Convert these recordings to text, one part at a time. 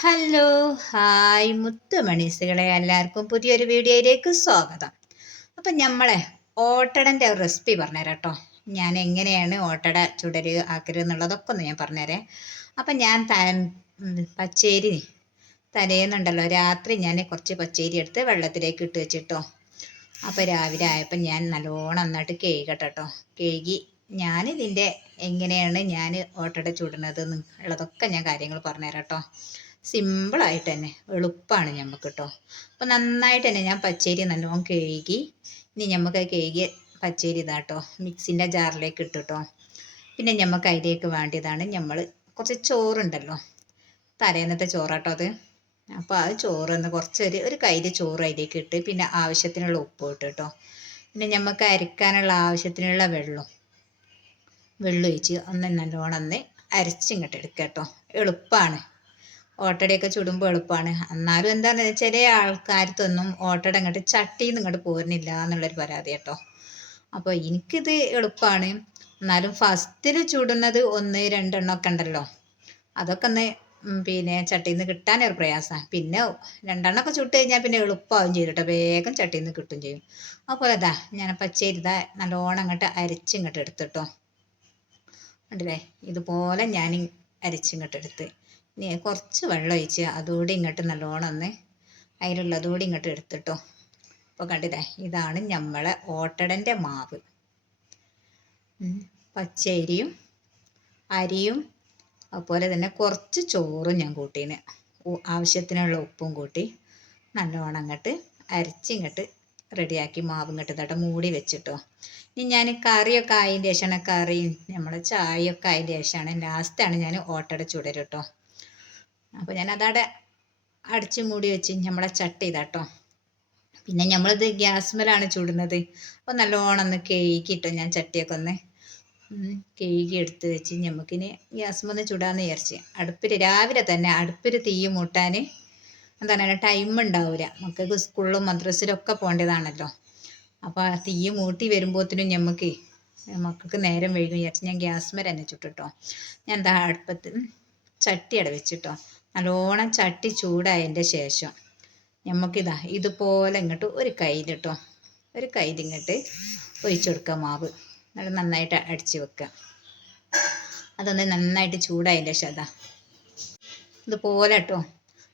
Hello hi മുത്തുമണീസുകളെ എല്ലാവർക്കും പുതിയൊരു വീഡിയോയിലേക്ക് സ്വാഗതം. അപ്പം നമ്മളെ ഓട്ടടന്റെ റെസിപ്പി പറഞ്ഞുതരാം കേട്ടോ. ഞാൻ എങ്ങനെയാണ് ഓട്ടട ചുടര് ആക്കരുത് എന്നുള്ളതൊക്കെ ഒന്ന് ഞാൻ പറഞ്ഞുതരാം. അപ്പം ഞാൻ ത പച്ചേരി തലേന്നുണ്ടല്ലോ രാത്രി ഞാൻ കുറച്ച് പച്ചേരി എടുത്ത് വെള്ളത്തിലേക്ക് ഇട്ട് വെച്ചിട്ടോ. അപ്പോൾ രാവിലെ ആയപ്പോൾ ഞാൻ നല്ലോണം നന്നായിട്ട് കേട്ടോ. ഞാൻ ഇതിന്റെ എങ്ങനെയാണ് ഞാൻ ഓട്ടട ചുടുന്നത് എന്നുള്ളതൊക്കെ ഞാൻ കാര്യങ്ങൾ പറഞ്ഞുതരാം കേട്ടോ. സിമ്പിളായിട്ട് തന്നെ എളുപ്പമാണ് നമുക്ക് കേട്ടോ അപ്പോൾ നന്നായിട്ട് തന്നെ ഞാൻ പച്ചരി നല്ലോണം കഴുകി. ഇനി നമുക്ക് കഴുകിയ പച്ചരി ഇതാട്ടോ. മിക്സിന്റെ ജാറിലേക്ക് ഇട്ടിട്ടോ. പിന്നെ നമുക്ക് അതിലേക്ക് വേണ്ടിയതാണ് നമ്മൾ കുറച്ച് ചോറുണ്ടല്ലോ. തലേന്നത്തെ ചോറാട്ടോ അത്. അപ്പോൾ ആ ചോറ് കുറച്ചൊരു ഒരു കയ്യിൽ ചോറ് അതിലേക്ക് ഇട്ട് പിന്നെ ആവശ്യത്തിനുള്ള ഉപ്പ് ഇട്ട് കേട്ടോ പിന്നെ നമുക്ക് അരക്കാനുള്ള ആവശ്യത്തിനുള്ള വെള്ളം വെള്ളം ഒഴിച്ച് ഒന്ന് നല്ലോണം ഒന്ന് അരച്ചിങ്ങോട്ട് എടുക്കാം കേട്ടോ എളുപ്പമാണ് ഓട്ടടയൊക്കെ ചുടുമ്പോൾ എളുപ്പമാണ് എന്നാലും എന്താണെന്ന് വെച്ചാൽ ചില ആൾക്കാർക്കൊന്നും ഓട്ടട ഇങ്ങോട്ട് ചട്ടിയിൽ നിന്ന് ഇങ്ങോട്ട് പോരുന്നില്ല എന്നുള്ളൊരു പരാതി കേട്ടോ. അപ്പോൾ എനിക്കിത് എളുപ്പമാണ് എന്നാലും ഫസ്റ്റിൽ ചുടുന്നത് ഒന്ന് രണ്ടെണ്ണം ഒക്കെ ഉണ്ടല്ലോ. അതൊക്കെ ഒന്ന് പിന്നെ ചട്ടിയിൽ നിന്ന് കിട്ടാൻ ഒരു പ്രയാസമാണ് പിന്നെ രണ്ടെണ്ണമൊക്കെ ചുട്ട് കഴിഞ്ഞാൽ പിന്നെ എളുപ്പമാവും ചെയ്യും കേട്ടോ. വേഗം ചട്ടിയിൽ നിന്ന് കിട്ടും ചെയ്യും. അതുപോലെ അതാ ഞാൻ പച്ചരി ഇതാ നല്ലോണം അങ്ങോട്ട് അരച്ചിങ്ങോട്ട് എടുത്തിട്ടോ ഉണ്ടല്ലേ ഇതുപോലെ ഞാൻ അരച്ചിങ്ങോട്ട് എടുത്ത്. കുറച്ച് വെള്ളം ഒഴിച്ച് അതുകൂടി ഇങ്ങോട്ട് നല്ലോണം ഒന്ന് അതിലുള്ളതുകൂടി ഇങ്ങോട്ട് എടുത്തിട്ടോ. അപ്പോൾ കണ്ടില്ലേ? ഇതാണ് നമ്മളെ ഓട്ടടന്റെ മാവ്. പച്ചരിയും അരിയും അതുപോലെ തന്നെ കുറച്ച് ചോറും ഞാൻ കൂട്ടീന്. ആവശ്യത്തിനുള്ള ഉപ്പും കൂട്ടി നല്ലോണം അങ്ങോട്ട് അരച്ചിങ്ങോട്ട് റെഡിയാക്കി മാവ് ഇങ്ങോട്ട് തട്ട മൂടി വെച്ചിട്ടോ. ഇനി ഞാൻ കറിയൊക്കെ ആയതിന്റെ ശേഷമാണ് കറിയും നമ്മളെ ചായയൊക്കെ ആയതിന്റെ ശേഷമാണ് ലാസ്റ്റാണ് ഞാൻ ഓട്ടട ചുടരുട്ടോ അപ്പോൾ ഞാൻ അതവിടെ അടച്ചു മൂടി വെച്ച് നമ്മളെ ചട്ടി ട്ടോ പിന്നെ നമ്മളിത് ആണ് ചൂടുന്നത്. അപ്പോൾ നല്ലോണം ഒന്ന് കേക്കിട്ടോ ഞാൻ ചട്ടിയൊക്കെ ഒന്ന്. കേക്ക് എടുത്ത് വെച്ച് നമുക്കിനി ഗ്യാസ്മൊന്ന് ചൂടാന്ന് വിചാരിച്ച്. അടുപ്പിൽ രാവിലെ തന്നെ അടുപ്പിൽ തീ മൂട്ടാൻ എന്താണ് ടൈം ഉണ്ടാവില്ല മക്കൾക്ക് സ്കൂളിലും മദ്രസയിലൊക്കെ പോകേണ്ടതാണല്ലോ. അപ്പോൾ ആ തീ മൂട്ടി വരുമ്പോഴത്തേനും നമുക്ക് മക്കൾക്ക് നേരം വൈകും വിചാരിച്ച് ഞാൻ ഗ്യാസ്മേൽ തന്നെ ചുട്ടിട്ടോ. ഞാൻ എന്താ അടുപ്പത്ത് ചട്ടി അട വെച്ചിട്ടോ. നല്ലോണം ചട്ടി ചൂടായതിന്റെ ശേഷം നമുക്കിതാ ഇതുപോലെ ഇങ്ങോട്ട് ഒരു കയ്യിലിട്ടോ. ഒരു കൈ ഇങ്ങോട്ട് ഒഴിച്ചു കൊടുക്കുക മാവ്. നല്ല നന്നായിട്ട് അടിച്ച് വെക്കുക അതൊന്ന് നന്നായിട്ട് ചൂടായതിന്റെ ശേഷം അതാ. ഇതുപോലെ കേട്ടോ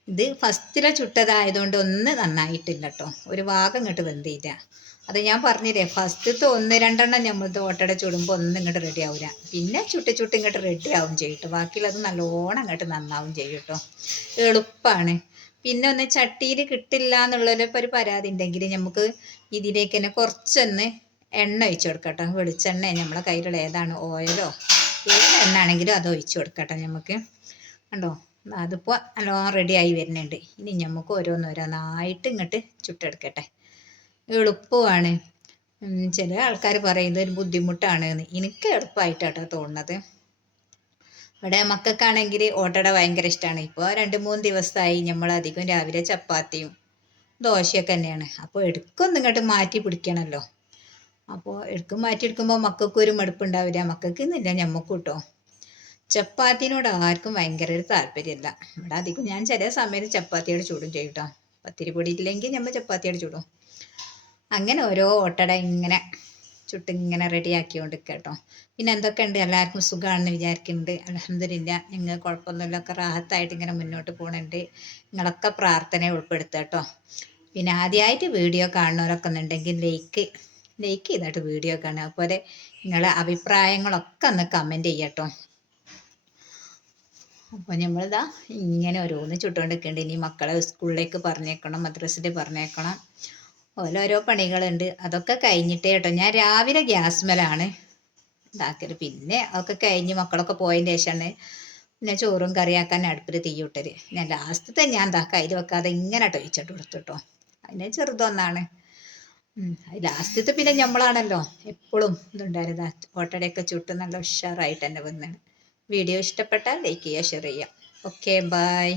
ഇത് ഫസ്റ്റിലെ ചുട്ടതായതുകൊണ്ട് ഒന്ന് നന്നായിട്ടില്ല കേട്ടോ ഒരു ഭാഗം ഇങ്ങോട്ട് വെന്തില്ല. അത് ഞാൻ പറഞ്ഞില്ലേ ഫസ്റ്റത്തെ ഒന്ന് രണ്ടെണ്ണം നമ്മൾ ഓട്ടട ചുടുമ്പോൾ ഒന്നും ഇങ്ങോട്ട് റെഡി ആവില്ല പിന്നെ ചുട്ട് ചുട്ട് ഇങ്ങോട്ട് റെഡി ആവും ചെയ്യും കേട്ടോ ബാക്കിയുള്ളത് നല്ലോണം അങ്ങോട്ട് നന്നാവും ചെയ്യട്ടോ. എളുപ്പമാണ് പിന്നെ ഒന്ന് ചട്ടിയിൽ കിട്ടില്ല എന്നുള്ളൊരു ഒരു പരാതി ഉണ്ടെങ്കിൽ നമുക്ക് ഇതിലേക്ക് തന്നെ കുറച്ചൊന്ന് എണ്ണ ഒഴിച്ചു കൊടുക്കട്ടോ. വെളിച്ചെണ്ണ നമ്മളെ കയ്യിലുള്ള ഏതാണ്? ഓയിലോ? ഏത് എണ്ണ ആണെങ്കിലും അത് ഒഴിച്ചു കൊടുക്കട്ടെ നമുക്ക്. കണ്ടോ? അതിപ്പോൾ നല്ലോണം റെഡി ആയി വരുന്നുണ്ട്. ഇനി നമുക്ക് ഓരോന്നോരോന്നായിട്ട് ഇങ്ങോട്ട് ചുട്ടെടുക്കട്ടെ. എളുപ്പമാണ്. ചില ആൾക്കാർ പറയുന്നത് ഒരു ബുദ്ധിമുട്ടാണ് എന്ന് എനിക്ക് എളുപ്പമായിട്ടാട്ടോ തോന്നുന്നത്. ഇവിടെ മക്കൾക്കാണെങ്കിൽ ഓട്ടട ഭയങ്കര ഇഷ്ടമാണ് ഇപ്പോൾ രണ്ട് മൂന്ന് ദിവസമായി നമ്മൾ അധികം രാവിലെ ചപ്പാത്തിയും ദോശയൊക്കെ തന്നെയാണ്. അപ്പോൾ എടുക്കൊന്നും ഇങ്ങോട്ട് മാറ്റി പിടിക്കണമല്ലോ അപ്പോൾ എടുക്കും മാറ്റി എടുക്കുമ്പോൾ മക്കൾക്കും ഒരു മടുപ്പുണ്ടാവില്ല. മക്കൾക്ക് എന്നില്ല ഞമ്മക്ക് ചപ്പാത്തിനോട് ആർക്കും ഭയങ്കര ഒരു താല്പര്യമില്ല. ഇവിടെ അധികം ഞാൻ ചില സമയത്ത് ചപ്പാത്തിയോട് ചൂടും കേട്ടോ പത്തിരി പൊടി ഇല്ലെങ്കിൽ നമ്മൾ ചപ്പാത്തിയോട് ചൂടും. അങ്ങനെ ഓരോ ഓട്ടട ഇങ്ങനെ ചുട്ടിങ്ങനെ റെഡിയാക്കിക്കൊണ്ട് കേട്ടോ പിന്നെ എന്തൊക്കെ ഉണ്ട് എല്ലാവർക്കും സുഖമാണെന്ന് വിചാരിക്കുന്നുണ്ട്. അലഹമില്ല നിങ്ങൾ കുഴപ്പമൊന്നുമില്ല. ഒക്കെ റാഹത്തായിട്ട് ഇങ്ങനെ മുന്നോട്ട് പോകുന്നുണ്ട് നിങ്ങളൊക്കെ പ്രാർത്ഥന ഉൾപ്പെടുത്തുക കേട്ടോ പിന്നെ ആദ്യമായിട്ട് വീഡിയോ കാണുന്നവരൊക്കെ ഉണ്ടെങ്കിൽ ലൈക്ക് ലൈക്ക് ചെയ്തിട്ട് വീഡിയോ കാണുക. അതുപോലെ നിങ്ങളെ അഭിപ്രായങ്ങളൊക്കെ ഒന്ന് കമന്റ് ചെയ്യട്ടോ അപ്പോൾ നമ്മളിതാ ഇങ്ങനെ ഓരോന്ന് ചുട്ടുകൊണ്ട് ഇനി മക്കളെ സ്കൂളിലേക്ക് പറഞ്ഞേക്കണം മദ്രസിൽ പറഞ്ഞേക്കണം. ഓരോരോ പണികളുണ്ട്. അതൊക്കെ കഴിഞ്ഞിട്ടേ കേട്ടോ. ഞാൻ രാവിലെ ഗ്യാസ് മേലാണ് ഇതാക്കൽ. പിന്നെ അതൊക്കെ കഴിഞ്ഞ് മക്കളൊക്കെ പോയതിന് ശേഷമാണ് പിന്നെ ചോറും കറിയാക്കാൻ അടുപ്പിൽ തീ വിട്ടൽ ഞാൻ ലാസ്റ്റത്തെ ഞാൻ എന്താ കയ്യിൽ വെക്കാതെ ഇങ്ങനെ ടൊയിച്ചിട്ട് കൊടുത്തു കേട്ടോ അതിനെ ചെറുതൊന്നാണ് ലാസ്റ്റത്തെ പിന്നെ നമ്മളാണല്ലോ എപ്പോഴും ഇതുണ്ടായിരുന്നത് ഓട്ടടയൊക്കെ ചുട്ട് നല്ല ഉഷാറായിട്ട് തന്നെ വന്നാണ് വീഡിയോ ഇഷ്ടപ്പെട്ടാൽ ലൈക്ക് ചെയ്യുക ഷെയർ ചെയ്യുക. Okay bye